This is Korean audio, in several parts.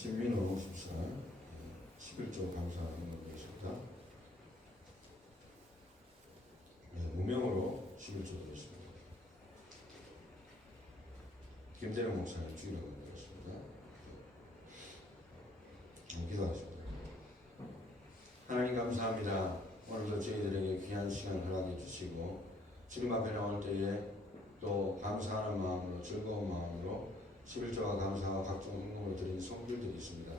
신민호 집사 11조 감사하는 것입니다. 무명으로 11조 드렸습니다. 김대령 목사님 주일하고 드렸습니다. 기도하겠습니다. 하나님 감사합니다. 오늘도 저희들에게 귀한 시간 허락해 주시고 주님 앞에 나올 때에 또 감사하는 마음으로 즐거운 마음으로 11조와 감사와 각종 응원을 드린 성길들이 있습니다.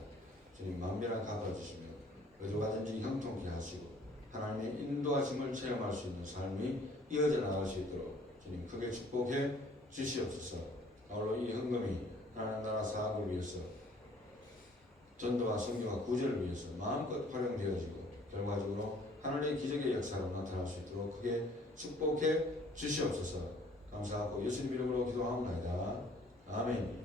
주님 만별한 갚아주시며 어디 가든지 형통케 하시고 하나님의 인도하심을 체험할 수 있는 삶이 이어져 나갈 수 있도록 주님 크게 축복해 주시옵소서. 오늘로 이 헌금이 하나님 나라 사업을 위해서 전도와 선교와 구제를 위해서 마음껏 활용되어지고 결과적으로 하나님의 기적의 역사가 나타날 수 있도록 크게 축복해 주시옵소서. 감사하고 예수님 이름으로 기도합니다. 아멘.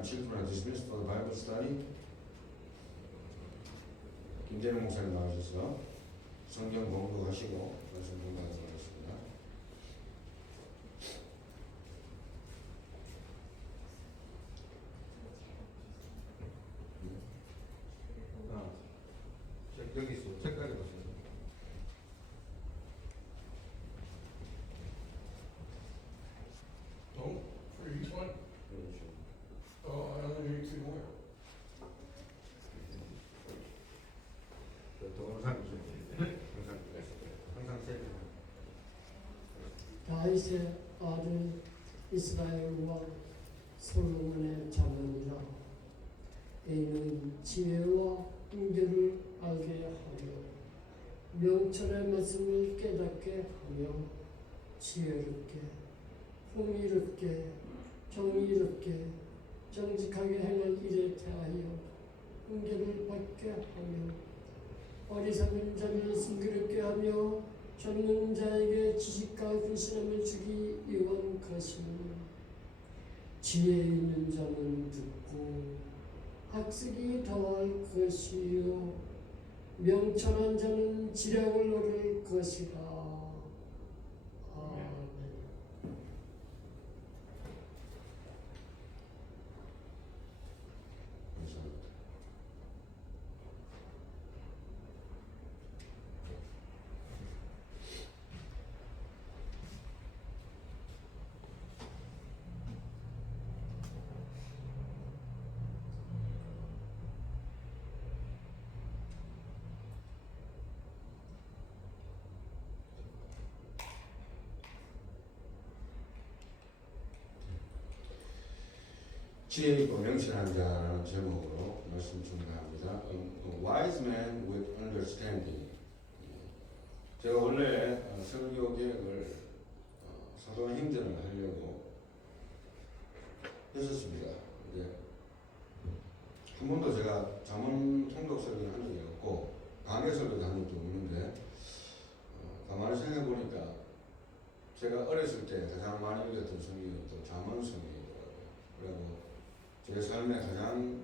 Children are dismissed for the Bible study. 김대령 목사님 나오셔서 성경 공부하시고 말씀 공부하도록 하겠습니다. 여기 있어. 책까지 보세요. No? For each one? I only need two more. 다윗의 아들 이스라엘 왕 솔로몬의 자문이라. 이는 지혜와 훈계를 알게 하여 명철의 말씀을 깨닫게 하며 지혜롭게 풍의롭게 정의롭게 정직하게 행할 일에 대하여 훈계를 받게 하며 어리석은 자를 순교롭게 하며 젊은 자에게 지식과 근신함을 주기 위한 것이니 지혜 있는 자는 듣고 학식이 더할 것이요 명철한 자는 지략을 얻을 것이라. 아멘. 지혜 있고 명철한 자라는 제목으로 말씀 전가합니다. Wise man with understanding. 제가 원래 설교 계획을 사도행전을 하려고 했었습니다. 근데 한 번도 제가 잠언 통독 설교를 한 적이 없고 강해 설교 한 적도 없는데 가만히 생각해 보니까 제가 어렸을 때 가장 많이 읽었던 성경이 또 잠언 성경이더라고요. 그리고 제 삶에 가장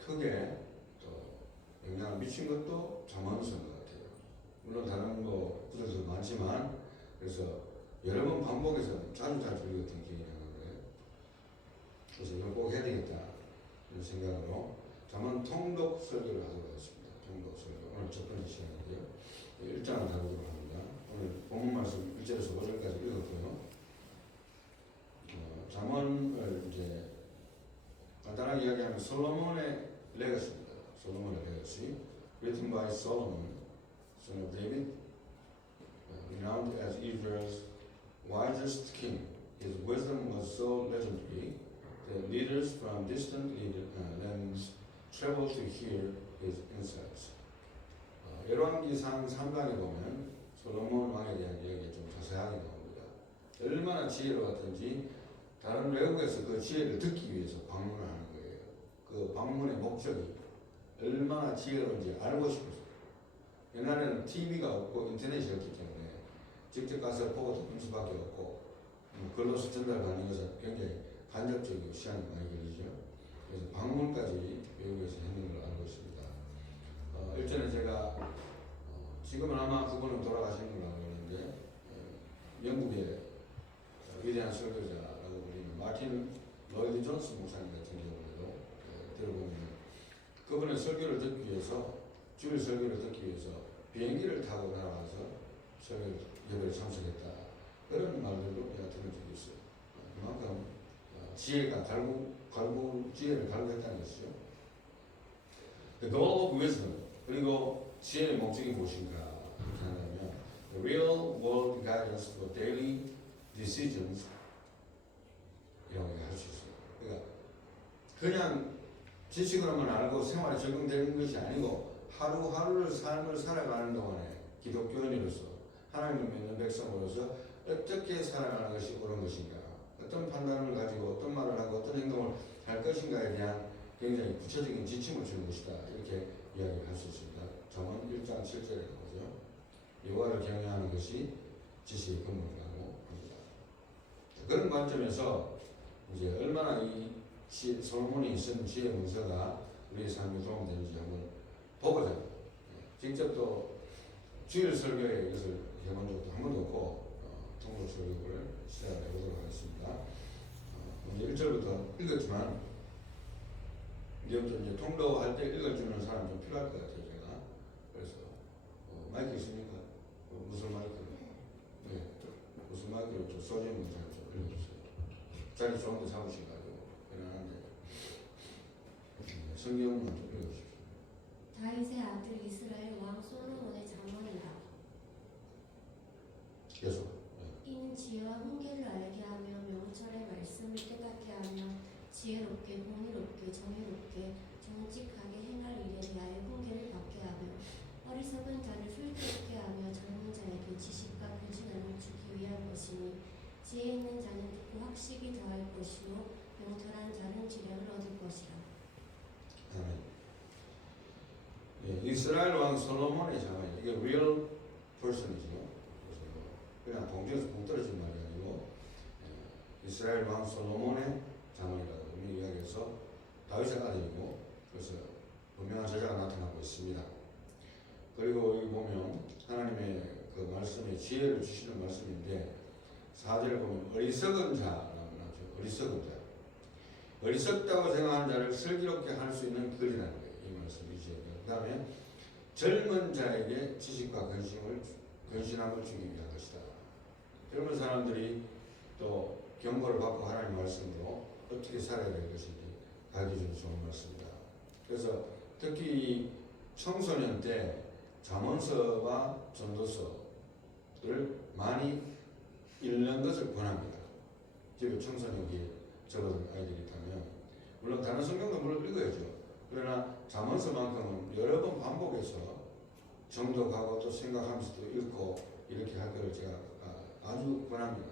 크게 또 영향을 미친 것도 잠언서인 것 같아요. 물론 다른 구절도 많지만 그래서 여러 번 반복해서 자주 읽었던 기억이 나는데 그래서 이걸 꼭 해야 되겠다 이런 생각으로 잠언 통독 설교를 하도록 하겠습니다. 통독 설교 오늘 첫 번째 시간인데요. 1장을 다루도록 합니다. 오늘 본문 말씀 1절에서 5절까지 읽었고요. 잠언을 이제 간단하게 이야기하면 솔로몬의 레거시입니다. 솔로몬의 레거시, written by Solomon, son of David, renowned as Israel's wisest king. His wisdom was so legendary that leaders from distant lands traveled to hear his insights. 열왕기상 3강에 보면 솔로몬 왕에 대한 이야기가 좀 자세하게 나옵니다. 얼마나 지혜로웠던지 다른 외국에서 그 지혜를 듣기 위해서 방문을 하는 거예요. 그 방문의 목적이 얼마나 지혜로운지 알고 싶어서 옛날에는 TV가 없고 인터넷이었기 때문에 직접 가서 보고 듣는 수밖에 없고 글로서 전달하는 것은 굉장히 간접적이고 시간이 많이 걸리죠. 그래서 방문까지 외국에서 했는 걸 알고 있습니다. 일전에 제가 지금은 아마 그분은 돌아가신 걸로 알고 있는데 영국의 위대한 설교자라고 불리는 마틴 로이드 존스 목사님 같은 경우에도 들어보면 그분의 설교를 듣기 위해서 주일 설교를 듣기 위해서 비행기를 타고 날아가서 설교 예배에 참석했다. 그런 말들도 제가 들은 적이 있어요. 그만큼 지혜가 지혜를 갈구했다는 것이죠. The goal of wisdom. 그리고 지혜의 목적이 무엇인가 이렇게 한다면 The real world guidance for daily decisions 이라고 할 수 있어요. 그러니까 그냥 지식으로만 알고 생활에 적용되는 것이 아니고 하루하루를 삶을 살아가는 동안에 기독교인으로서 하나님을 믿는 백성으로서 어떻게 살아가는 것이 옳은 것인가, 어떤 판단을 가지고 어떤 말을 하고 어떤 행동을 할 것인가에 대한 굉장히 구체적인 지침을 주는 것이다. 이렇게 이야기할 수 있습니다. 잠언 1장 7절에 나오죠. 여호와를 경외하는 것이 지식의 근본이라고 합니다. 그런 관점에서 이제 얼마나 이 솔로몬이 쓴 지혜 문서가 우리의 삶에 도움되는지 한번 보고자 직접 또 주일 설교에 이것을 해본 적도 한 번도 없고 통로 설교를 시작해 보도록 하겠습니다. 오늘 1절부터 읽었지만 이제부터 이제 통로할 때 읽어주는 사람 좀 필요할 것 같아요. 제가 그래서 마이크 있습니까? 무슨 마이크? 네, 무슨 마이크로 좀 소리 있는 사람 좀 읽어주세요. 자리 좋은 데 잡으셔가지고 편안한데 성경만 좀 읽어주십시오. 다윗의 아들 이스라엘 왕 솔로몬의 잠언이다. 계속. 이는 지혜와 훈계를 알게 하며 명철의 말씀을 깨닫게 하며 지혜롭게 공의롭게 정의롭게 정직하게 행할 일에 대하여 훈계를 받게 하며 어리석은 자를 술케롭게 하며 젊은 자에게 지식과 교진함을 주기 위한 것이니 지혜 있는 자는 듣고 학식이 더할 것이요 명철한 자는 지략을 얻을 것이라. 예, 이스라엘 왕 솔로몬의 자언, 이게 real person이죠. 그냥 동전에서 붕 떨어진 말이 아니고 이스라엘 왕 솔로몬의 자언이라고 우리 이야기해서 다윗의 아들이고 그래서 분명한 저자가 나타나고 있습니다. 그리고 여기 보면 하나님의 그 말씀에 지혜를 주시는 말씀인데 4절에 보면 어리석은 자라고 나오죠. 어리석은 자. 어리석다고 생각하는 자를 슬기롭게 할 수 있는 글이라는 거예요. 이 말씀이죠. 그 다음에 젊은 자에게 지식과 근신함을 주기 위한 것이다. 젊은 사람들이 또 경고를 받고 하나님 말씀으로 어떻게 살아야 될 것인지 가르쳐주는 좋은 말씀입니다. 그래서 특히 청소년 때 잠언서와 전도서를 많이 읽는 것을 권합니다. 집에 청소년기 적어둔 아이들이 있다면 물론 다른 성경도 물론 읽어야죠. 그러나 잠언서만큼은 여러 번 반복해서 정독하고 또 생각하면서도 읽고 이렇게 할 것을 제가 아주 권합니다.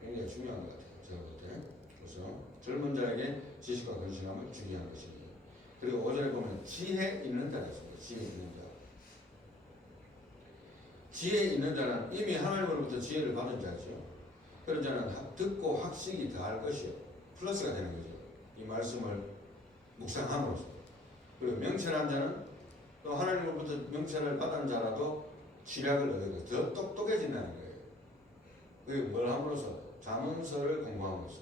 굉장히 중요한 것 같아요. 제가 볼 때. 그래서 젊은 자에게 지식과 근신함을 주게 하는 것입니다. 그리고 5절에 보면 지혜 있는 자가 있습니다. 지혜 있는 자. 지혜 있는 자는 이미 하나님으로부터 지혜를 받은 자죠. 그런 자는 듣고 학식이 더할 것이요. 플러스가 되는 거죠. 이 말씀을 묵상함으로써. 그리고 명철한 자는 또 하나님으로부터 명철을 받은 자라도 지략을 얻고 더 똑똑해진다는 거예요. 그리고 뭘 함으로써? 잠언서를 공부함으로써.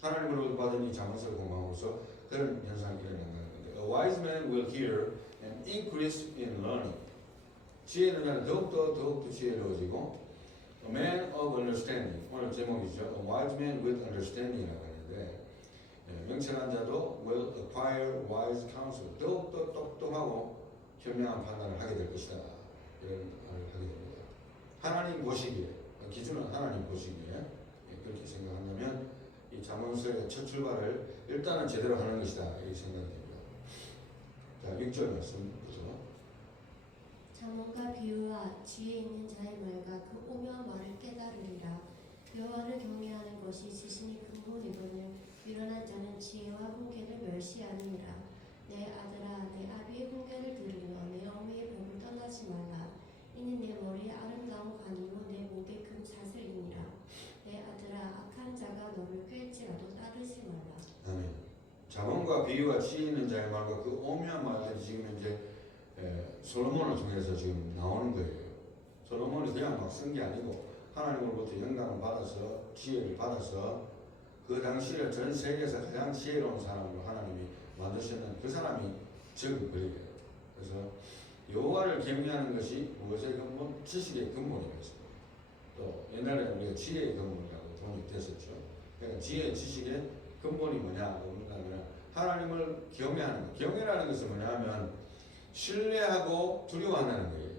하나님으로부터 받은 이 잠언서를 공부함으로써 그런 현상이 일어난다는 건데 A wise man will hear and increase in learning. 지혜 있는 자는 더욱더 지혜로워지고 A man of understanding. 오늘 제목이죠. A wise man with understanding이라고 하는데 명철한 자도 will acquire wise counsel. 더욱더 똑똑하고 현명한 판단을 하게 될 것이다. 이런 말을 하게 됩니다. 하나님 보시기에, 기준은 하나님 보시기에 그렇게 생각한다면 이 잠언서의 첫 출발을 일단은 제대로 하는 것이다. 이렇게 생각이 됩니다. 자, 6절 말씀부터. 잠언과 비유와 지혜 있는 자의 말과 그 오묘한 말을 깨달으리라. 여호와를 경외하는 것이 지신이 근본이거늘 미련한 자는 지혜와 훈계를 멸시하느니라. 내 아들아, 내 아비의 훈계를 들으며 내 하지 말라. 이는 내 머리에 아름다운 관이요 내 목에 금 사슬이니라. 내 아들아, 악한 자가 너를 꿰지라도 따르지 말라. 아멘. 자본과 비유와 지혜 있는 자의 말과 그 오묘한 말들이 지금 현재 솔로몬을 통해서 지금 나오는 거예요. 솔로몬이 그냥 막 쓴 게 아니고 하나님으로부터 영감을 받아서 지혜를 받아서 그 당시에 전 세계에서 가장 지혜로운 사람으로 하나님이 만드셨는 그 사람이 적은 거예요. 그래서 여호와를 경외하는 것이 무엇의 근본? 지식의 근본이었어요. 또 옛날에 우리가 지혜의 근본이라고 통일됐었죠. 그러니까 지혜, 지식의 근본이 뭐냐고 물어보면 하나님을 경외하는 것. 경외라는 것은 뭐냐면 신뢰하고 두려워한다는 거예요.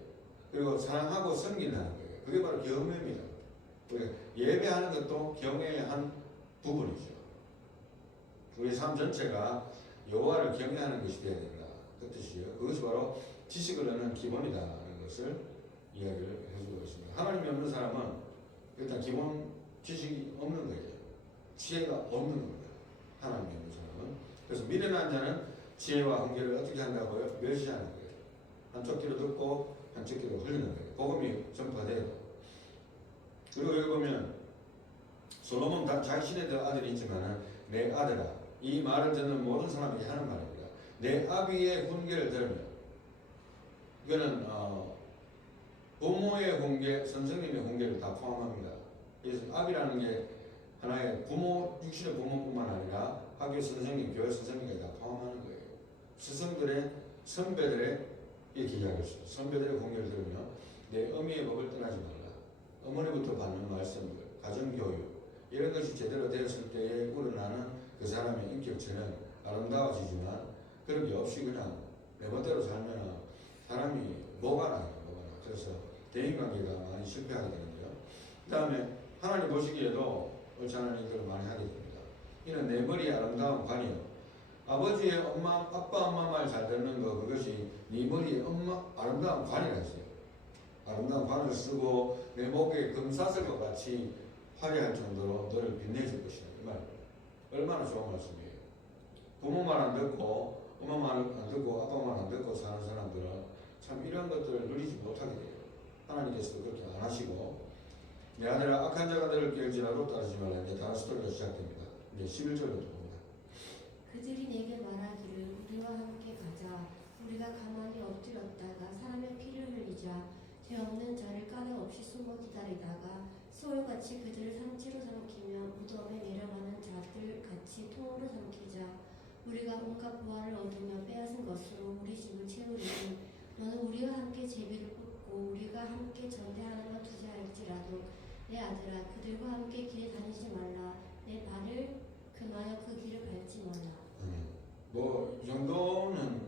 그리고 사랑하고 섬긴다는 거예요. 그게 바로 경외입니다. 우리가 예배하는 것도 경외의 한 부분이죠. 우리 삶 전체가 여호와를 경외하는 것이 되어야 된다. 그 뜻이에요. 그것이 바로 지식을 얻는 기본이다라는 것을 이야기를 해주고 있습니다. 하나님이 없는 사람은 일단 기본 지식이 없는 거예요. 지혜가 없는 겁니다. 하나님이 없는 사람은. 그래서 미련한 자는 지혜와 훈계를 어떻게 한다고요? 멸시하는 거예요. 한쪽 귀로 듣고 한쪽 귀로 흘리는 거예요. 복음이 전파돼요. 그리고 여기 보면 솔로몬 자신의 아들이 있지만 내 아들아, 이 말을 듣는 모든 사람에게 하는 말입니다. 내 아비의 훈계를 들으면, 이거는 부모의 훈계, 선생님의 훈계를 다 포함합니다. 그래서 아비라는 게 하나의 부모, 육신의 부모뿐만 아니라 학교 선생님, 교회 선생님까지 다 포함하는 거예요. 스승들의, 선배들의, 이렇게 이야기했어요. 선배들의 훈계를 들으며 내 어미의 법을 떠나지 말라. 어머니부터 받는 말씀들, 가정교육, 이런 것이 제대로 되었을 때에 우러나는 그 사람의 인격체는 아름다워지지만 그런 게 없이 그냥 내 멋대로 살면 사람이 뭐가 나요. 그래서 대인관계가 많이 실패하게 되는데요. 그 다음에 하나님 보시기에도 옳지 않은 일들을 많이 하게 됩니다. 이는 내 머리에 아름다운 관이요. 아버지의 아빠 엄마 말 잘 듣는 거, 그것이 네 머리에 아름다운 관이라 했어요. 아름다운 관을 쓰고 내 목에 금사슬과 같이 화려할 정도로 너를 빛내줄 것이다. 이 말. 얼마나 좋은 말씀이에요. 부모 말 안 듣고 엄마 말 안 듣고 아빠 말 안 듣고 사는 사람들은 참 이런 것들을 누리지 못하게 돼요. 하나님께서도 그렇게 안 하시고 내 아들아, 악한 자가 너를 깨울지라도 따르지 말라. 이제 다른 스토리가 시작됩니다. 이제 11절부터 봅니다. 그들이 내게 말하기를 우리와 함께 가자. 우리가 가만히 엎드렸다가 사람의 피를 흘리자. 죄 없는 자를 까닭 없이 숨어 기다리다가 소울같이 그들을 상체로 삼키며 무덤에 내려가는 자들 같이 통으로 삼키자. 우리가 온갖 보화를 얻으며 빼앗은 것으로 우리 집을 채우리니 너는 우리와 함께 제비를 뽑고 우리가 함께 전대하는 것 두지 할지라도 내 아들아, 그들과 함께 길에 다니지 말라. 내 발을 금하여 그 길을 밟지 말라. 이 정도는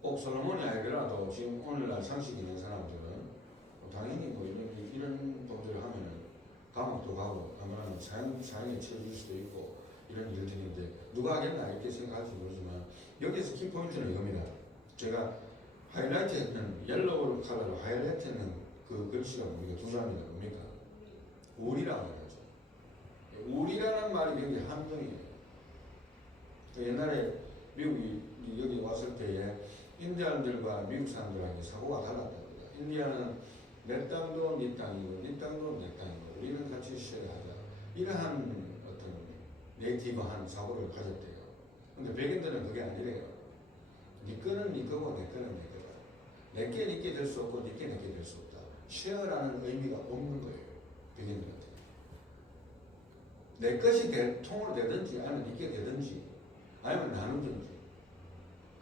꼭 솔로몬이 아니더라도 지금 오늘날 상식 있는 사람들은 당연히 이런 범죄를 하면 감옥도 가고 아마 사형에 처해질 수도 있고 이런 일들인데 누가 하겠나 이렇게 생각할지 모르지만 여기서 키포인트는 이겁니다. 제가 하이라이트 했는 옐로우 컬러로 하이라이트 했는 그 글씨가 뭡니까? 두 자입니다. 뭡니까? 우리라고 하죠. 우리라는 말이 여기 함정이에요. 옛날에 미국이 여기 왔을 때에 인디안들과 미국 사람들하고 사고가 달랐답니다. 인디안은 내 땅도 네 땅이고 네 땅도 내 땅이고 우리는 같이 쉐어하자. 이러한 어떤 네이티브한 사고를 가졌대요. 근데 백인들은 그게 아니래요. 네 거는 네 거고 내 거는 내 거다. 내게 네게 될 수 없고 네게 내게 될 수 없다. 쉐어라는 의미가 없는 거예요. 백인들한테. 내 것이 통으로 되든지 아니면 네게 되든지 아니면 나누든지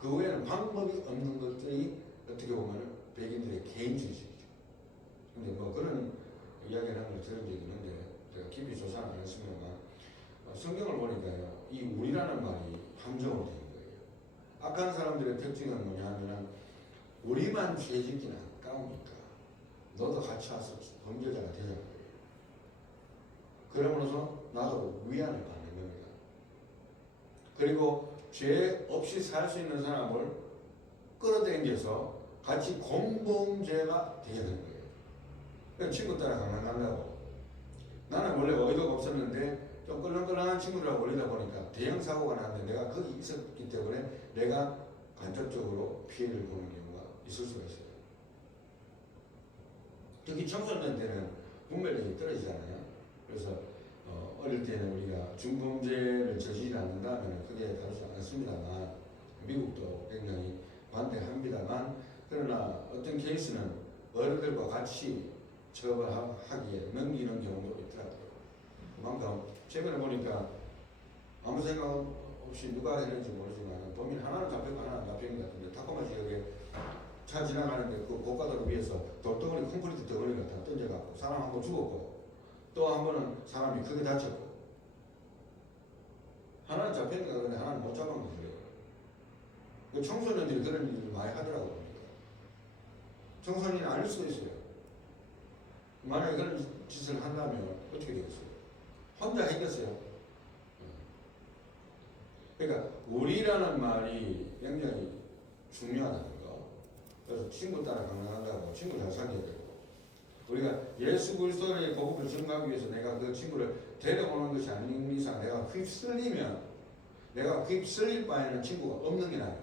그 외에는 방법이 없는 것들이 어떻게 보면 백인들의 개인주의식이죠. 근데 그런 이야기를 하는 걸 들은 적이 있는데 제가 깊이 조사는 안 했습니다만 성경을 보니까요, 이 우리라는 말이 함정으로 되는 거예요. 악한 사람들의 특징은 뭐냐면 우리만 죄 짓기는 아까우니까 너도 같이 와서 범죄자가 되자는 거예요. 그러므로서 나도 위안을 받는 겁니다. 그리고 죄 없이 살 수 있는 사람을 끌어당겨서 같이 공범죄가 되게 되는 거예요. 그러니까 친구 따라 강남 간다고. 나는 원래 어이가 없었는데 좀 끌렁끌렁한 친구들하고 올리다 보니까 대형 사고가 났는데 내가 거기 있었기 때문에 내가 간접적으로 피해를 보는 경우가 있을 수가 있어요. 특히 청소년들은 분별력이 떨어지잖아요. 그래서 어릴 때는 우리가 중범죄를 저지르지 않는다면 크게 다루지 않습니다만 미국도 굉장히 반대합니다만 그러나 어떤 케이스는 어른들과 같이 처벌하기에 넘기는 경우도 있더라고요. 그만큼 최근에 보니까 아무 생각 없이 누가 했는지 모르지만 범인 하나는 잡혔고 하나는 안 잡힌 것 같은데 타코마 지역에 차 지나가는데 그 고가도로 위에서 돌덩어리 콘크리트 덩어리가 다 던져갖고 사람 한 번 죽었고 또 한 번은 사람이 크게 다쳤고 하나는 잡혔는가 그런데 하나는 못 잡은 거예요. 그 청소년들이 그런 일을 많이 하더라고요. 청소년이 아닐 수도 있어요. 만약에 그런 짓을 한다면 어떻게 되겠어요? 혼자 했겠어요? 그러니까 우리라는 말이 굉장히 중요하다는 거. 그래서 친구 따라 강lang한다고 친구 잘 사귀어야 되고 우리가 예수 그리스도의 복음을 전가하기 위해서 내가 그 친구를 데려오는 것이 아닌 이상 내가 휩쓸리면 내가 휩쓸릴 바에는 친구가 없는 게 나아요.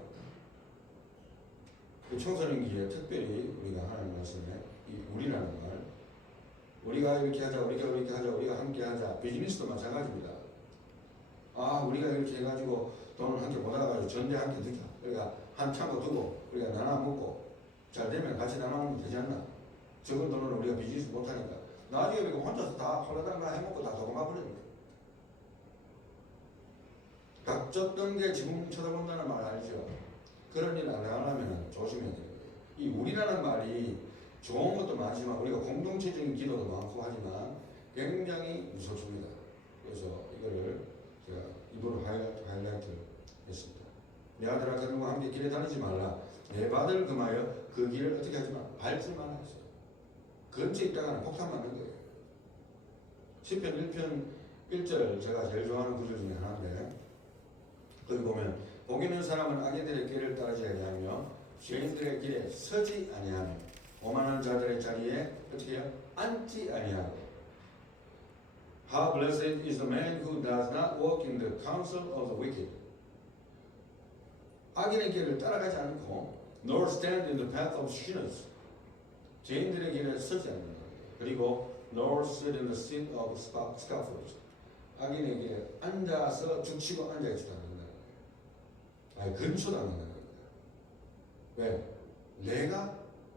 그 청소년기에 특별히 우리가 하는 말씀에 이 우리라는 말 우리가 이렇게 하자 우리가 이렇게 하자 우리가 함께 하자 비즈니스도 마찬가지입니다. 아 우리가 이렇게 해가지고 돈을 함께 모아가지고 전대 함께 넣자. 우리가 한 창고 두고 우리가 나눠 먹고 잘 되면 같이 나눠 먹으면 되지 않나. 적은 돈으로 우리가 비즈니스 못하니까 나중에 우리가 혼자서 다 홀라당 다 해먹고 다 도망가 버립니다. 각졌던 게 지금 쳐다본다는 말 알죠? 그런 일 안 하려면 조심해야 되는 거예요. 이 우리라는 말이 좋은 것도 많지만 우리가 공동체적인 기도도 많고 하지만 굉장히 무섭습니다. 그래서 이거를 제가 입으로 하이라이트 했습니다. 내 아들아 그들과 함께 길에 다니지 말라. 내 발을 금하여 그 길을 어떻게 하지만 밟지 말라 했어요. 근처에 있다가는 폭탄 맞는 거예요. 시편 1편 1절 제가 제일 좋아하는 구절 중에 하나인데 거기 보면 복 있는 사람은 악인들의 길을 따르지 아니하며 죄인들의 길에 서지 아니하며 오만한 자들의 자리에 어떻게 해요? 앉지 아니하고 How blessed is the man who does not walk in the counsel of the wicked. 악인의 길을 따라가지 않고 nor stand in the path of sinners. 죄인들의 길에 서지 않는 거예요. 그리고 nor sit in the seat of scoffers. 악인의 길에 앉아서 죽치고 앉아있지도 않는다는 거예요. 아니 근처도 안 한다는 거예요. 왜?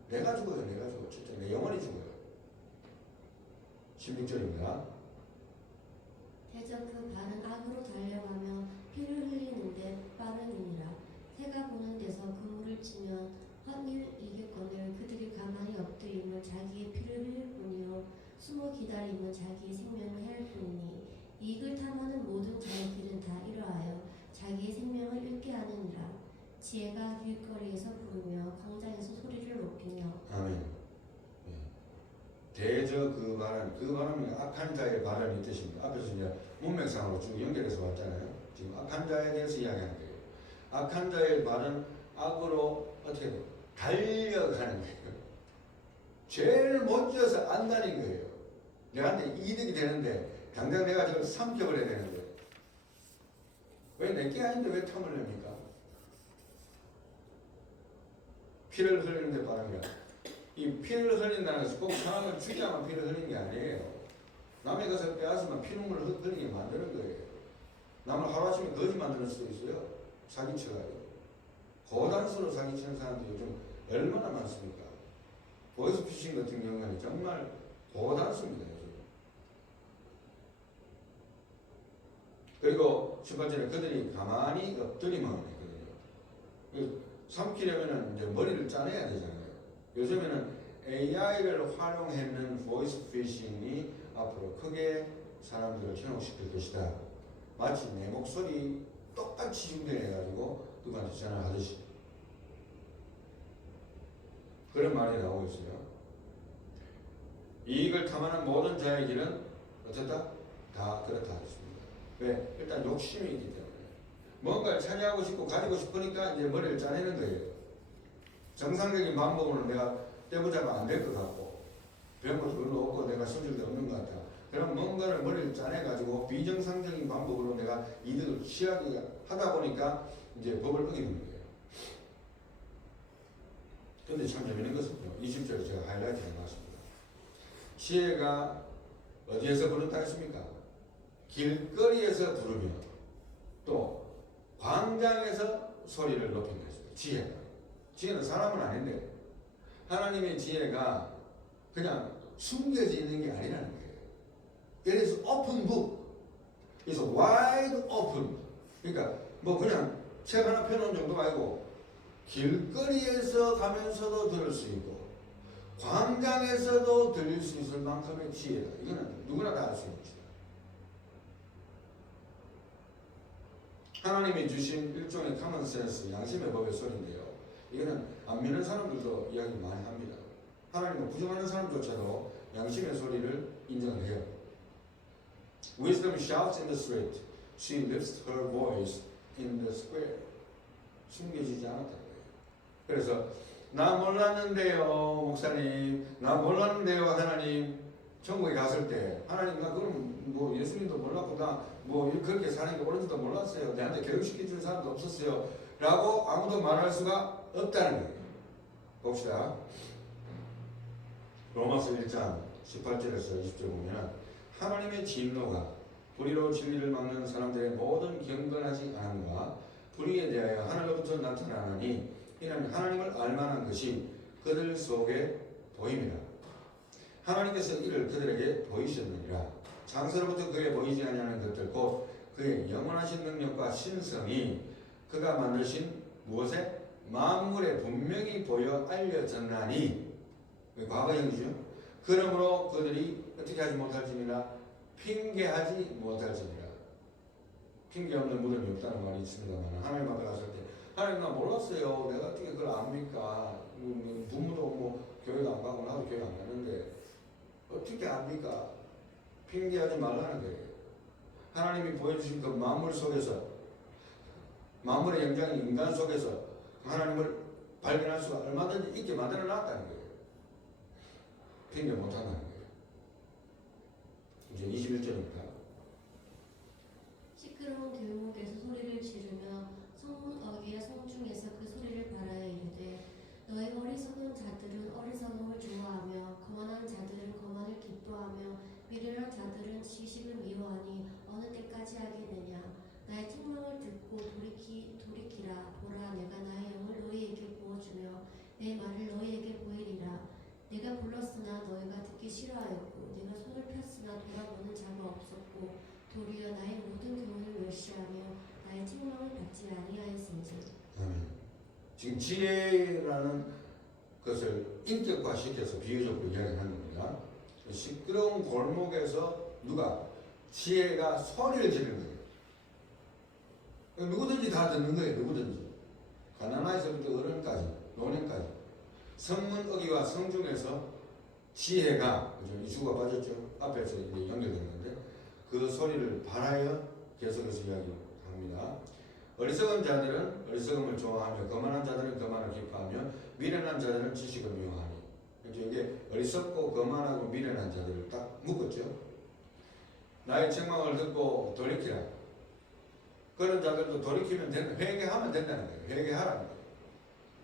내가 죽어요. 내가 죽어. 진짜 내 영혼이 죽어요. 16절입니다. 대저 그 발은 악으로 달려가며 피를 흘리는데 빠르니라. 새가 보는 데서 그물을 치면 헛일 이겼거늘 그들이 가만히 엎드리면 자기의 피를 흘릴 뿐이요 숨어 기다리면 자기의 생명을 해할 뿐이니 이익을 탐하는 모든 자의 길은 다 이러하여 자기의 생명을 잃게 하느니라. 지혜가 길거리에서 부르며 광장에서 소리를 높이며. 아멘. 대저 그 발은 악한 자의 발언이 뜻입니다. 앞에서 이제 문맥상으로 쭉 연결해서 왔잖아요. 지금 악한 자에 대해서 이야기하는 거예요. 악한 자의 발은 악으로 어떻게 돼요? 달려가는 거예요. 죄를 못 지어서 안다는 거예요. 내한테 이득이 되는데 당장 내가 저걸 삼켜버려야 되는데 왜 내게 아닌데 왜 탐을 냅니까? 피를 흘리는데 빠른 거야. 이 피를 흘린다는 것은 꼭 사람을 죽여야만 피를 흘리는 게 아니에요. 남의 것을 빼앗으면 피눈물을 흘리게 만드는 거예요. 남을 하루아침에 거지 만드는 수도 있어요. 사기쳐가지고. 고단수로 사기치는 사람들이 요즘 얼마나 많습니까? 보이스피싱 같은 경우는 정말 고단수입니다. 요즘. 그리고 18절에 그들이 가만히 엎드리면 했거든요. 삼키려면 이제 머리를 짜내야 되잖아요. 요즘에는 AI를 활용했는 보이스피싱이 앞으로 크게 사람들을 현혹시킬 것이다. 마치 내 목소리 똑같이 준비해가지고 누구한테 전화를 하듯이 그런 말이 나오고 있어요. 이익을 탐하는 모든 자의 길은 어쨌다? 다 그렇다 했습니다. 왜? 일단 욕심이 있기 때문에 뭔가를 차지하고 싶고 가지고 싶으니까 이제 머리를 짜내는 거예요. 정상적인 방법으로는 내가 떼보자가 안 될 것 같고 배운 것도 별로 없고 내가 소질도 없는 것 같아. 그럼 뭔가를 머리를 짜내가지고 비정상적인 방법으로 내가 이득을 취하게 하다 보니까 이제 법을 어기는 거예요. 근데 참 재밌는 것은요. 20절에 제가 하이라이트 해놨습니다. 지혜가 어디에서 부른다 했습니까? 길거리에서 부르며 또 광장에서 소리를 높인다 했습니다. 지혜는 사람은 아닌데 하나님의 지혜가 그냥 숨겨져 있는 게 아니라는 거예요. It is open book. It's wide open. 그러니까 뭐 그냥 책 하나 펴놓은 정도가 아니고 길거리에서 가면서도 들을 수 있고 광장에서도 들릴 수 있을 만큼의 지혜다. 이거는 누구나 다 알 수 있는 것이다. 하나님이 주신 일종의 common sense, 양심의 법의 소리인데요. 이거는 안 믿는 사람들도 이야기 많이 합니다. 하나님을 부정하는 사람조차도 양심의 소리를 인정을 해요. Wisdom shouts in the street. She lifts her voice in the square. 숨겨지지 않았다는 거예요. 그래서 나 몰랐는데요, 목사님. 나 몰랐는데요, 하나님. 천국에 갔을 때 하나님 나 그럼 뭐 예수님도 몰랐고 나 뭐 그렇게 사는 게 옳은지도 몰랐어요. 내한테 교육시켜주는 사람도 없었어요. 라고 아무도 말할 수가 없다는 거예요. 봅시다. 로마서 1장 18절에서 20절 보면 하나님의 진노가 불의로 진리를 막는 사람들의 모든 경건하지 않음과 불의에 대하여 하늘로부터 나타나니 이는 하나님을 알만한 것이 그들 속에 보임이라. 하나님께서 이를 그들에게 보이셨느니라. 창세로부터 그에 보이지 아니하는 것들 곧 그의 영원하신 능력과 신성이 그가 만드신 무엇에 만물에 분명히 보여 알려졌나니 과거형이죠. 그러므로 그들이 어떻게 하지 못할지니라 핑계하지 못할지니라. 핑계 없는 무덤이 없다는 말이 있습니다만 하나님 앞에 갔을 때 하나님 나 몰랐어요. 내가 어떻게 그걸 압니까? 부모도 뭐 교회도 안 가고 나도 교회 안 가는데 어떻게 압니까? 핑계하지 말라는 거예요. 하나님이 보여주신 그 만물 속에서 만물의 영장인 인간 속에서 하나님을 발견할 수가 얼마든지 있게 만들어 놨다는 거예요. 핑계 못한다는 거예요. 이제 21절입니다. 시끄러운 들목에서 소리를 지르며 성문 어귀와 성중에서 그 소리를 발하여 이르되 너희 어리석은 자들은 어리석음을 좋아하며 거만한 자들은 거만을 기뻐하며 미련한 자들은 지식을 미워하니 어느 때까지 하겠느냐. 나의 책망을 듣고 돌이키라. 보라 내가 나의 영을 너희에게 부어주며 내 말을 너희에게 보이리라. 내가 불렀으나 너희가 듣기 싫어하였고 내가 손을 폈으나 돌아보는 자가 없었고 도리어 나의 모든 교훈을 멸시하며 나의 책망을 받지 아니하였은지. 아멘. 지금 지혜라는 것을 인격화시켜서 비유적으로 이야기하는 겁니다. 시끄러운 골목에서 누가 지혜가 소리를 지르는 거예요. 누구든지 다 듣는 거예요. 누구든지. 가난아이서부터 어른까지 노년까지 성문 어귀와 성중에서 지혜가 이 주가 빠졌죠. 앞에서 이제 연결됐는데 그 소리를 발하여 계속해서 이야기합니다. 어리석은 자들은 어리석음을 좋아하며 거만한 자들은 거만을 기뻐하며 미련한 자들은 지식을 미워하니. 이게 어리석고 거만하고 미련한 자들을 딱 묶었죠. 나의 책망을 듣고 돌이키라. 그런 자들도 돌이키면 된다. 회개하면 된다는 거예요. 회개하라는 거예요.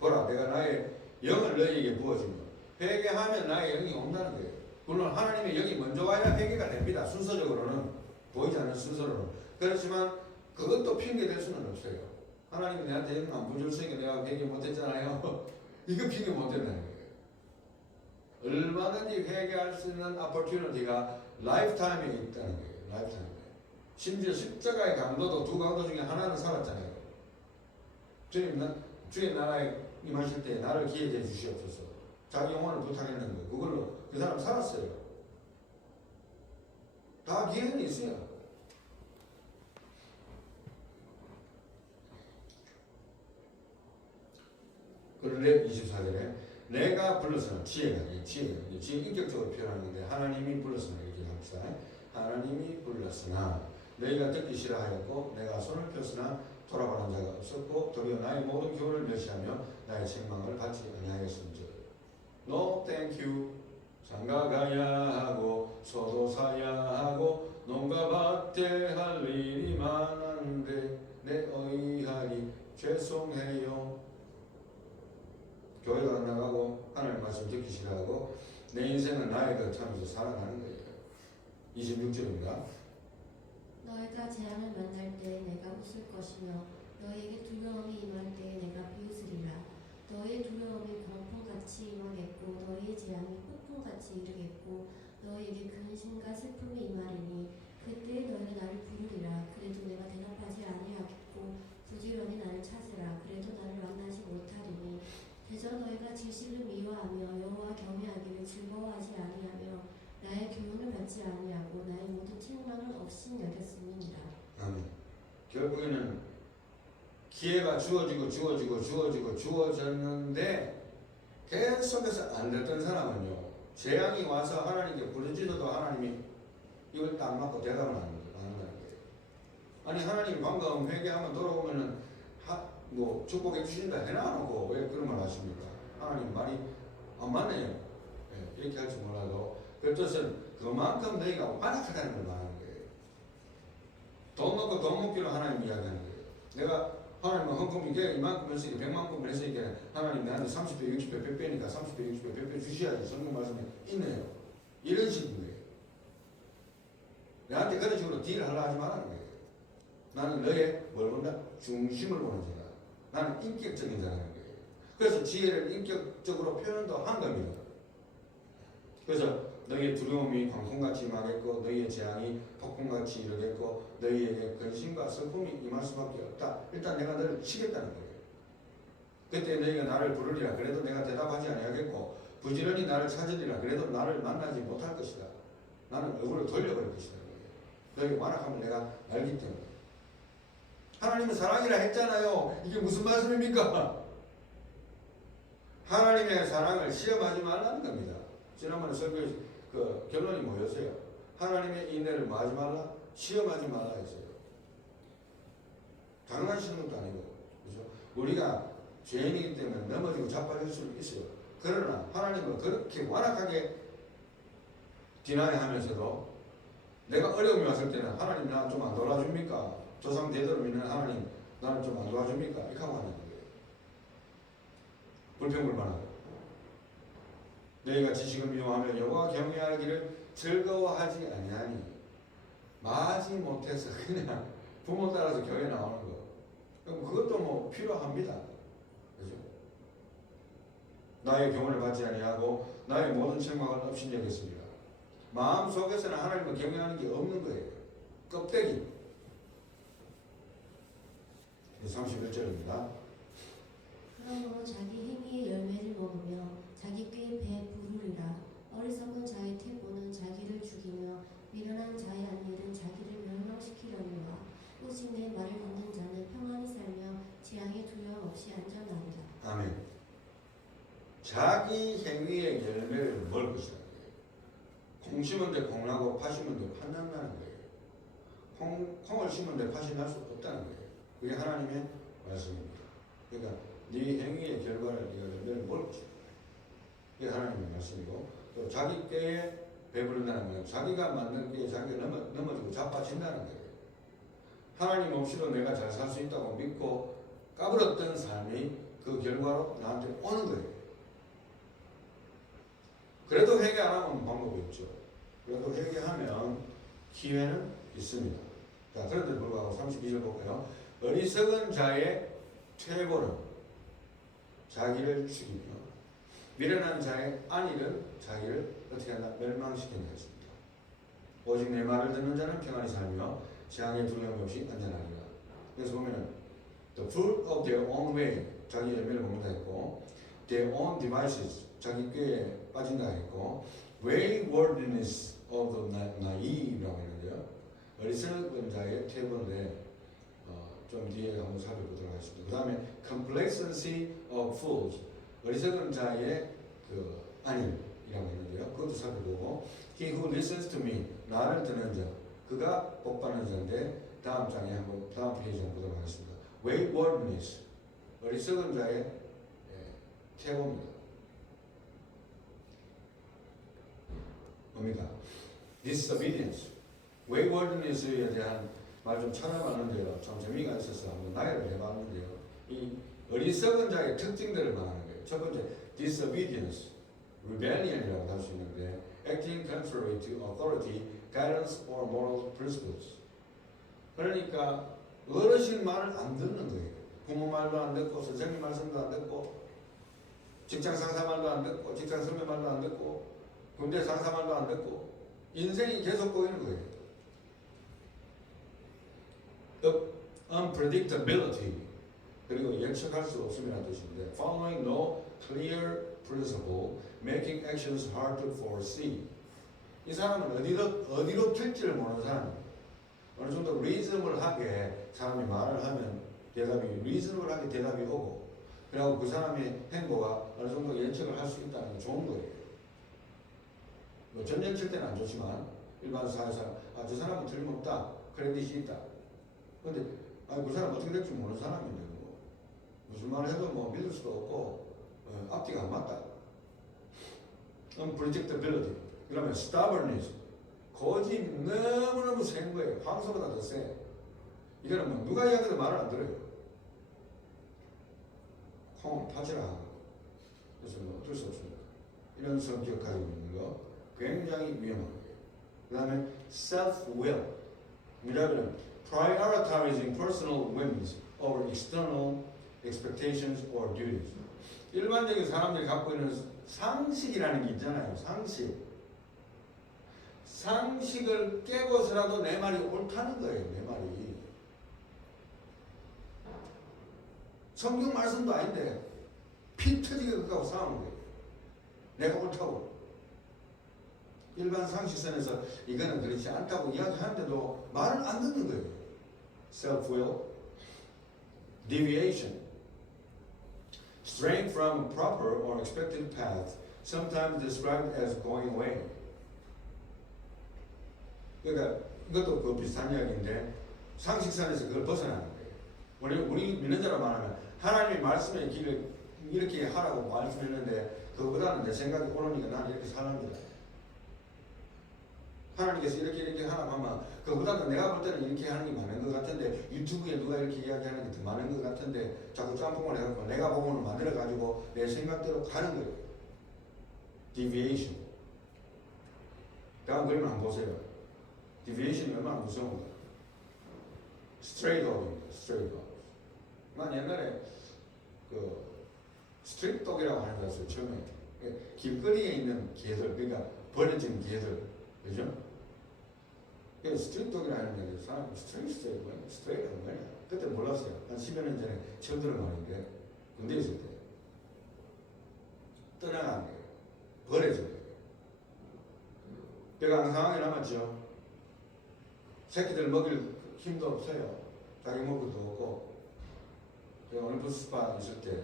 보라 내가 나의 영을 너희에게 부어주며 회개하면 나의 영이 온다는 거예요. 물론 하나님의 영이 먼저 와야 회개가 됩니다. 순서적으로는 보이지 않는 순서로는. 그렇지만 그것도 핑계 될 수는 없어요. 하나님이 내한테 영 안 부어줬으니까 내가 회개 못했잖아요. 이거 핑계 못 된다는 거예요. 얼마든지 회개할 수 있는 opportunity가 라이프타임에 있다는 거예요. 라이프타임에. 심지어 십자가의 강도도 두 강도 중에 하나는 살았잖아요. 주의 나라에 임하실 때 나를 기회해 주시옵소서. 자기 영혼을 부탁했는데 그걸로 그 사람 살았어요. 다 기회는 있어요. 그런데 24절에 내가 불렀으나 지혜가 인격적으로 표현하는데 하나님이 불렀으나 이렇게 합시다. 하나님이 불렀으나 너희가 듣기 싫어하였고 내가 손을 폈으나 돌아보는 자가 없었고 도리어 나의 모든 교훈을 멸시하며 나의 책망을 받지 아니하였음즉. No thank you. 장가 가야 하고 소도 사야 하고 농가 밭에 할 일이 많은데 내 의하니 죄송해요. 교회도 안 나가고 하나님 말씀 듣기 싫어하고 내 인생은 나의 것 하면서 살아가는 거예요. 26절입니다. 너희가 재앙을 만날 때 내가 웃을 것이며 너희에게 두려움이 임할 때 내가 비웃으리라. 너희의 두려움이 광풍같이 임하겠고 너희의 재앙이 폭풍같이 이르겠고 너희에게 근심과 슬픔이 임하리니 그때 너희가 나를 부르리라. 그래도 내가 대답하지 아니하겠고 부지런히 나를 찾으라. 그래도 나를 만나지 못하리니 대저 너희가 진실을 미워하며 여호와 경외하기를 즐거워하지 아니하며 나의 교훈을 받지 아니하고 나의 모든 책망을 없인 여겼음이니라. 아멘. 결국에는 기회가 주어졌는데 계속해서 안 됐던 사람은요, 재앙이 와서 하나님께 부르짖어도 하나님이 이걸 딱 맞고 대답을 안 한다는 거예요. 아니 하나님 방금 회개하면 돌아오면은 뭐 축복해 주신다 해놔놓고 왜 그런 말 하십니까? 하나님 말이 안 맞네요. 예, 이렇게 할지 몰라도 그 뜻은 그만큼 너희가 완악하다는 걸 말하는 거예요. 돈 먹고 돈 먹기로 하나님 이야기하는 거예요. 내가 하나님은 헌금이 이만큼 했으니까 100만큼 했으니까 하나님 나한테 30배 60배 100배니까 30배 60배 100배 주셔야지. 성경 말씀에 있네요. 이런 식인 거예요. 나한테 그런 식으로 딜을 하려 하지 말라는 거예요. 나는 너의 뭘 본다? 중심을 보는 자다. 나는 인격적인 자라는 거예요. 그래서 지혜를 인격적으로 표현도 한 겁니다. 그래서 너희의 두려움이 광풍같이 임하겠고 너희의 재앙이 폭풍같이 이르겠고 너희에게 근심과 슬픔이 임할 수밖에 없다. 일단 내가 너를 치겠다는 거예요. 그때 너희가 나를 부르리라. 그래도 내가 대답하지 아니하겠고 부지런히 나를 찾으리라. 그래도 나를 만나지 못할 것이다. 나는 얼굴을 돌려버릴 것이다. 너희 완악함을 내가 알기 때문에. 하나님은 사랑이라 했잖아요. 이게 무슨 말씀입니까? 하나님의 사랑을 시험하지 말라는 겁니다. 지난번에 설교에 그 결론이 뭐였어요? 하나님의 인내를 뭐 하지 말라? 시험하지 말라 했어요. 장난치는 것도 아니고, 그죠? 우리가 죄인이기 때문에 넘어지고 자빠질 수 있어요. 그러나 하나님은 그렇게 완악하게 디나이하면서도 내가 어려움이 왔을 때는 하나님 나 좀 안 도와줍니까? 조상 대대로 믿는 하나님 나는 좀 안 도와줍니까? 이렇게 하고 하는 거예요. 불평불만하고. 너희가 지식을 미워하며 여호와 경외하기를 즐거워하지 아니하니 마지 못해서 그냥 부모 따라서 교회 나오는 거. 그럼 그것도 뭐 필요합니다. 그죠? 나의 교훈을 받지 아니하고 나의 모든 책망을 없인 여겼습니다. 마음 속에서는 하나님을 경외하는 게 없는 거예요. 껍데기. 31절입니다. 그러므로 자기 행위의 열매를 먹으며 자기 꾀에 배 부르리라. 어리석은 자의 태고는 자기를 죽이며 미련한 자의 안일은 자기를 멸망시키려니와 오직 내 말을 듣는 자는 평안히 살며 재앙의 두려움 없이 안전하리라. 아멘. 자기 행위의 열매를 먹을 것이다. 콩 심은 데 콩나고 파 심은 데 팥 난다는 거예요. 콩을 심은 데 팥이 날 수 없다는 거예요. 그게 하나님의 말씀입니다. 그러니까 네 행위의 결과를 네가 열매를 먹을 것이다. 이게 하나님의 말씀이고, 또 자기 꾀에 배부른다는 건 자기가 만든 꾀에 자기가 넘어지고 자빠진다는 거예요. 하나님 없이도 내가 잘 살 수 있다고 믿고 까불었던 삶이 그 결과로 나한테 오는 거예요. 그래도 회개 안 하면 방법이 없죠. 그래도 회개하면 기회는 있습니다. 자, 그런데 불구하고 32절 볼까요? 어리석은 자의 퇴보는 자기를 죽이며 미련한 자의 안일은 자기를 어떻게 한다? 멸망시킨다 했습니다. 오직 내 말을 듣는 자는 평안히 살며 재앙의 두려움 없이 안전하리라. 그래서 보면 the fruit of their own way 자기 열매를 먹는다 했고 their own devices 자기 꾀에 빠진다 했고 waywardness of the naive라고 했는데요. 어리석은 자의 퇴보인데 좀 뒤에 한번 살펴보도록 하겠습니다. 그 다음에 complacency of fools 어리석은 자의 그 안일이라고 했는데요. 그것도 살펴보고 he who listens to me 나를 듣는 자 그가 복받는 자인데 다음 장에 한번 다음 페이지 한번 보도록 하겠습니다. waywardness 어리석은 자의 퇴보입니다. 뭡니까? disobedience waywardness에 대한 말 좀 찾아봤는데요. 참 재미가 있어서 한번 나열을 해봤는데요. 이 어리석은 자의 특징들을 말하는 거예요. 첫 번째, disobedience, rebellion이라고 할 수 있는데 acting contrary to authority, guidance or moral principles. 그러니까 어르신 말을 안 듣는 거예요. 부모 말도 안 듣고 선생님 말씀도 안 듣고 직장 상사 말도 안 듣고 직장 선배 말도 안 듣고 군대 상사 말도 안 듣고 인생이 계속 보이는 거예요. The unpredictability 그리고 예측할 수 없음이라는 뜻인데 following no clear principle, making actions hard to foresee. 이 사람은 어디로 튈지를 모르는 사람이에요. 어느 정도 리즈너블하게 사람이 말을 하면 대답이 리즈너블하게 대답이 오고 그리고 그 사람의 행보가 어느 정도 예측을 할 수 있다는 게 좋은 거예요. 뭐 전쟁 칠 때는 안 좋지만 일반 사회에서 저 사람은 틀림없다 크레딧이 있다. 근데 그 사람 어떻게 될지 모르는 사람인데 뭐. 무슨 말을 해도 뭐 믿을 수도 없고 앞뒤가 안 맞다. unpredictability. 그러면 stubbornness. 고집이 너무너무 센 거예요. 황소보다 더 세. 이거는 뭐 누가 이야기해도 말을 안 들어요. 콩은 타지라 하고. 그래서 뭐 어쩔 수 없습니다. 이런 성격 가지고 있는 거 굉장히 위험한 거예요. 그 다음에 self-will. 뭐냐면 prioritizing personal whims over external expectations or duties. 일반적인 사람들이 갖고 있는 상식이라는 게 있잖아요. 상식을 깨고서라도 내 말이 옳다는 거예요. 내 말이. 성경 말씀도 아닌데 피 터지게 그거하고 싸우는 거예요. 내가 옳다고. 일반 상식선에서 이거는 그렇지 않다고 이야기하는데도 말을 안 듣는 거예요. self-will, deviation, straying from a proper or expected path, sometimes described as going away. 그러니까 이것도 그 비슷한 이야기인데 상식선에서 그걸 벗어나는 거예요. 우리 믿는 자로 말하면 하나님의 말씀의 길을 이렇게 하라고 말씀했는데 그거보다는 내 생각이 옳으니까 나는 이렇게 살랍니다. 하나님께서 이렇게 하라고 하면 그거보다는 내가 볼 때는 이렇게 하는 게 많은 것 같은데 유튜브에 누가 이렇게 이야기하는 게 더 많은 것 같은데 자꾸 짬뽕을 해갖고 내가 보고는 만들어가지고 내 생각대로 가는 거예요. deviation. 다음 그림을 한번 보세요. deviation이 얼마나 무서운가. stray dog입니다. stray dog. 난 옛날에 그 스트릿 독이라고 하는 거 봤어요. 처음에 길거리에 있는 개들, 그러니까 버려진 개들, 그죠? 스트릿 독이라는 게 사람 스트레이트가 뭐야? 그때 몰랐어요. 한 10여 년 전에 처음 들은 말인데 군대에 있을 때 떠나간 거예요. 버려진 거예요. 배가 앙상하게 남았죠. 새끼들 먹일 힘도 없어요. 자기 먹을 것도 없고. 제가 어느 부스파 있을 때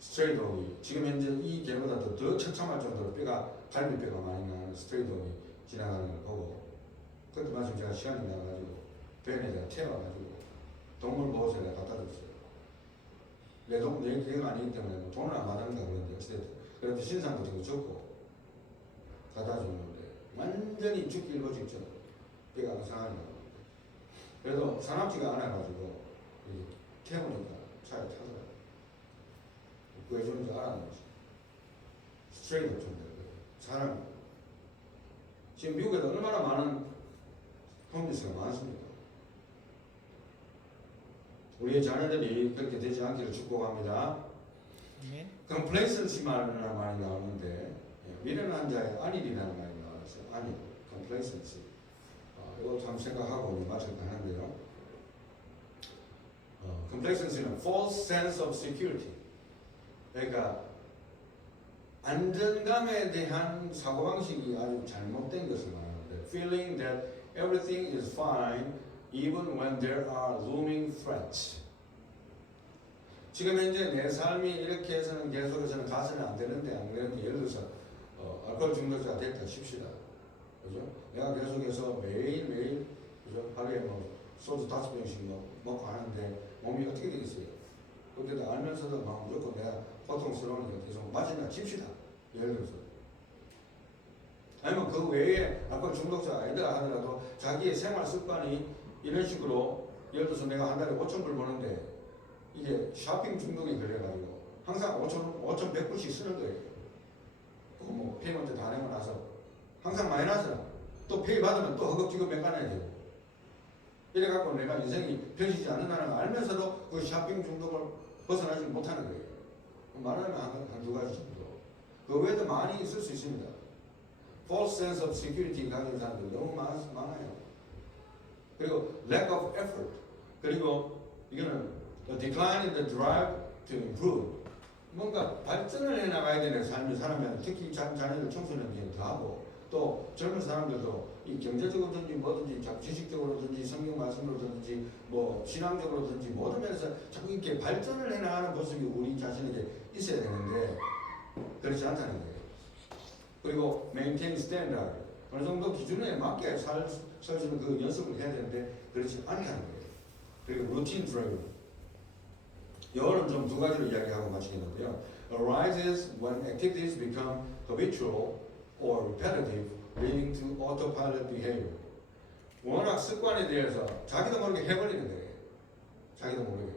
스트레이독이 지금 현재 이 개보다 더 처참할 정도로 갈비뼈가 많이 나는 스트레이독이 지나가는 걸 보고 그때 마침 제가 시간이 나가지고 벤에 제가 태워가지고 동물보호소에 내가 갖다 줬어요. 내 개가 아니기 때문에 뭐 돈을 안 받는다 그러는데 어쨌든 그래도 신상도 되게 적고 갖다 줬는데 완전히 죽기 일보 직전 배가 앙상하게 나고 그래도 사납지가 않아가지고 태우니까 차에 타더라고요. 구해주는 줄 알았는 거지. 스트레이트 좀 되고 사람 지금 미국에도 얼마나 많은 홈리스가 많습니까? 우리의 자녀들이 그렇게 되지 않기를 축복합니다. complacency라는 말이 나오는데 미련한 자의 안일이라는 말이 나왔어요. 안일, complacency. 이거 참 생각하고 마칠까 하는데요. complacency는 false sense of security. 그러니까 안전감에 대한 사고방식이 아주 잘못된 것을 말하는데 feeling that everything is fine even when there are looming threats. 지금 현재 내 삶이 이렇게 해서는 계속해서는 가서는 안 되는데 안 그래도 예를 들어서 알코올 중독자가 됐다 칩시다. 그죠? 내가 계속해서 매일매일 그죠? 하루에 뭐 소주 5병씩 먹고 하는데 몸이 어떻게 되겠어요? 그때도 알면서도 막 무조건 내가 고통스러우니까 계속 마신다 칩시다. 예를 들어서. 아니면 그 외에 알코올 중독자가 아니더라 하더라도 자기의 생활 습관이 이런 식으로 예를 들어서 내가 한 달에 5,000불 버는데 이게 쇼핑 중독이 걸려가지고 항상 5,100불씩 쓰는 거예요. 그뭐 페이먼트 다 내고 나서 항상 마이너스라. 또 페이 받으면 또 허겁지겁 메꿔내야 되고. 이래갖고 내가 인생이 펴지지 않는다는 걸 알면서도 그 쇼핑 중독을 벗어나지 못하는 거예요. 말하면 한두 가지 정도. 그 외에도 많이 있을 수 있습니다. false sense of security 가진 사람들 너무 많아요. 그리고 lack of effort. 그리고 이거는 a decline in the drive to improve. 뭔가 발전을 해나가야 되는 삶이 사람이 특히 자녀들 청소년기는 더 하고 또 젊은 사람들도 이 경제적으로든지 뭐든지 지식적으로든지 성경 말씀으로든지 뭐 신앙적으로든지 모든 면에서 자꾸 이렇게 발전을 해나가는 모습이 우리 자신에게 있어야 되는데 그렇지 않다는 거예요. 그리고 maintain standard. 어느 정도 기준에 맞게 살 수 있는 그 연습을 해야 되는데 그렇지 않다는 거예요. 그리고 routine driven. 이거는 좀 두 가지로 이야기하고 마치겠는데요. Arises when activities become habitual or repetitive, leading to autopilot behavior. 워낙 습관에 대해서 자기도 모르게 해버리는 거예요. 자기도 모르게.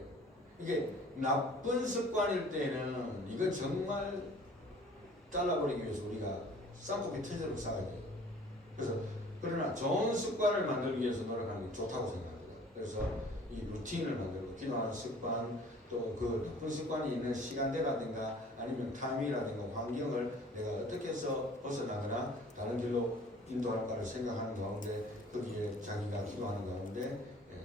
이게 나쁜 습관일 때는 이건 정말 잘라버리기 위해서 우리가 쌍꺼풀 트제로 쌓아야 돼요. 그래서 그러나 좋은 습관을 만들기 위해서 노력하는 게 좋다고 생각합니다. 그래서 이 루틴을 만들고 기도하는 습관 또 그 나쁜 습관이 있는 시간대라든가 아니면 타임이라든가 환경을 내가 어떻게 해서 벗어나거나 다른 길로 인도할까를 생각하는 가운데 거기에 자기가 기도하는 가운데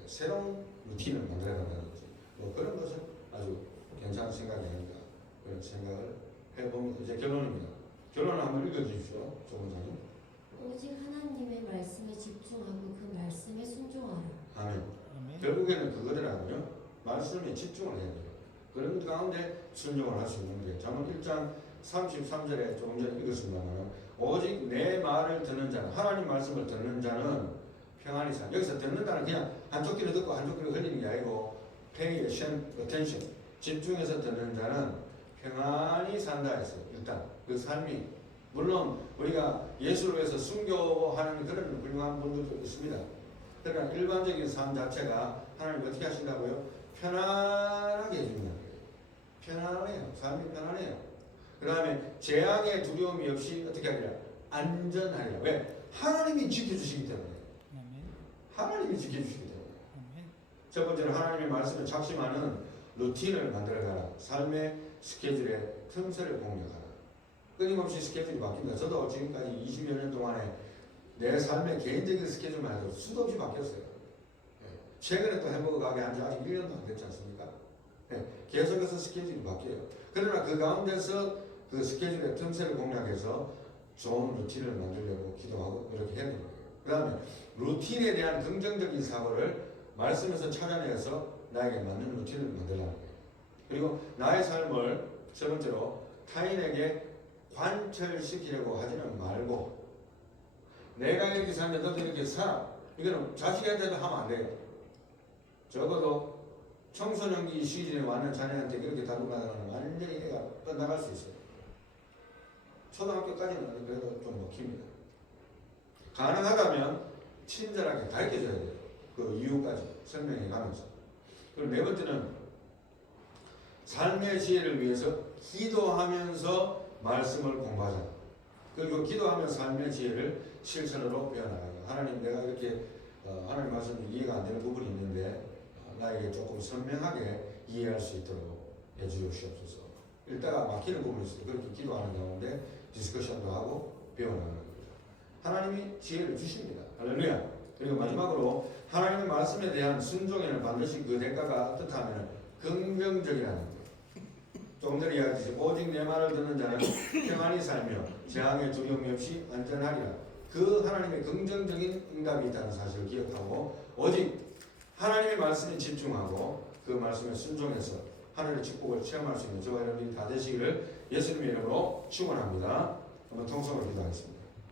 새로운 루틴을 만들어 간다든지 뭐 그런 것은 아주 괜찮은 생각이 아닌가 그런 생각을 해봅니다. 이제 결론입니다. 결론을 한번 읽어주십시오. 조문사님. 오직 하나님의 말씀에 집중하고 그 말씀에 순종하라. 아멘. 결국에는 그거더라고요. 말씀에 집중을 해야 돼요. 그런 가운데 순종을 할 수 있는데 잠언 1장 33절에 조금 전에 읽었습니다만 오직 내 말을 듣는 자는 하나님 말씀을 듣는 자는 평안히 산. 여기서 듣는다는 그냥 한쪽 귀로 듣고 한쪽 귀로 흘리는 게 아니고 pay attention 집중해서 듣는 자는 평안히 산다 했어요. 일단 그 삶이 물론 우리가 예수를 위해서 순교하는 그런 훌륭한 분들도 있습니다. 그러나 일반적인 삶 자체가 하나님 어떻게 하신다고요? 편안하게 해준다는 거예요. 편안해요. 삶이 편안해요. 그 다음에 재앙의 두려움이 없이 어떻게 하리라? 안전하리라. 왜? 하나님이 지켜주시기 때문에. 하나님이 지켜주시기 때문에. 첫 번째로 하나님의 말씀에 작심하는 루틴을 만들어가라. 삶의 스케줄에 틈새를 공략하라. 끊임없이 스케줄이 바뀝니다. 저도 지금까지 20여 년 동안에 내 삶의 개인적인 스케줄만 해도 수도 없이 바뀌었어요. 최근에 또 햄버거 가게 한 지 아직 1년도 안 됐지 않습니까? 계속해서 스케줄이 바뀌어요. 그러나 그 가운데서 그 스케줄의 틈새를 공략해서 좋은 루틴을 만들려고 기도하고 이렇게 해야 되는 거예요. 그 다음에 루틴에 대한 긍정적인 사고를 말씀에서 찾아내서 나에게 맞는 루틴을 만들라는 거예요. 그리고 나의 삶을 세 번째로 타인에게 관철시키려고 하지는 말고 내가 이렇게 살면 너도 이렇게 살아. 이거는 자식한테도 하면 안 돼요. 적어도 청소년기 시즌에 왔는 자녀한테 그렇게 다루고 나가면 완전히 애가 떠나갈 수 있어요. 초등학교까지는 그래도 좀 먹힙니다. 가능하다면 친절하게 가르쳐줘야 돼요. 그 이유까지 설명해 가면서. 그리고 네 번째는 삶의 지혜를 위해서 기도하면서 말씀을 공부하자. 그리고 기도하면서 삶의 지혜를 실천으로 배워나가요. 하나님 내가 이렇게 하나님 말씀이 이해가 안 되는 부분이 있는데 나에게 조금 선명하게 이해할 수 있도록 해주시옵소서. 읽다가 막히는 부분이 있어요. 그렇게 기도하는 가운데 디스커션도 하고 배워나가는 겁니다. 하나님이 지혜를 주십니다. 할렐루야. 그리고 마지막으로 하나님의 말씀에 대한 순종에는 반드시 그 대가가 어떻다면 긍정적이라는 거예요. 조금 전에 이야기했듯이 오직 내 말을 듣는 자는 평안히 살며 재앙의 두려움이 없이 안전하리라. 그 하나님의 긍정적인 응답이 있다는 사실을 기억하고 오직 하나님의 말씀에 집중하고 그 말씀에 순종해서 하늘의 축복을 체험할 수 있는 저와 여러분이 다 되시기를 예수님의 이름으로 축원합니다. 한번 통성으로 기도하겠습니다.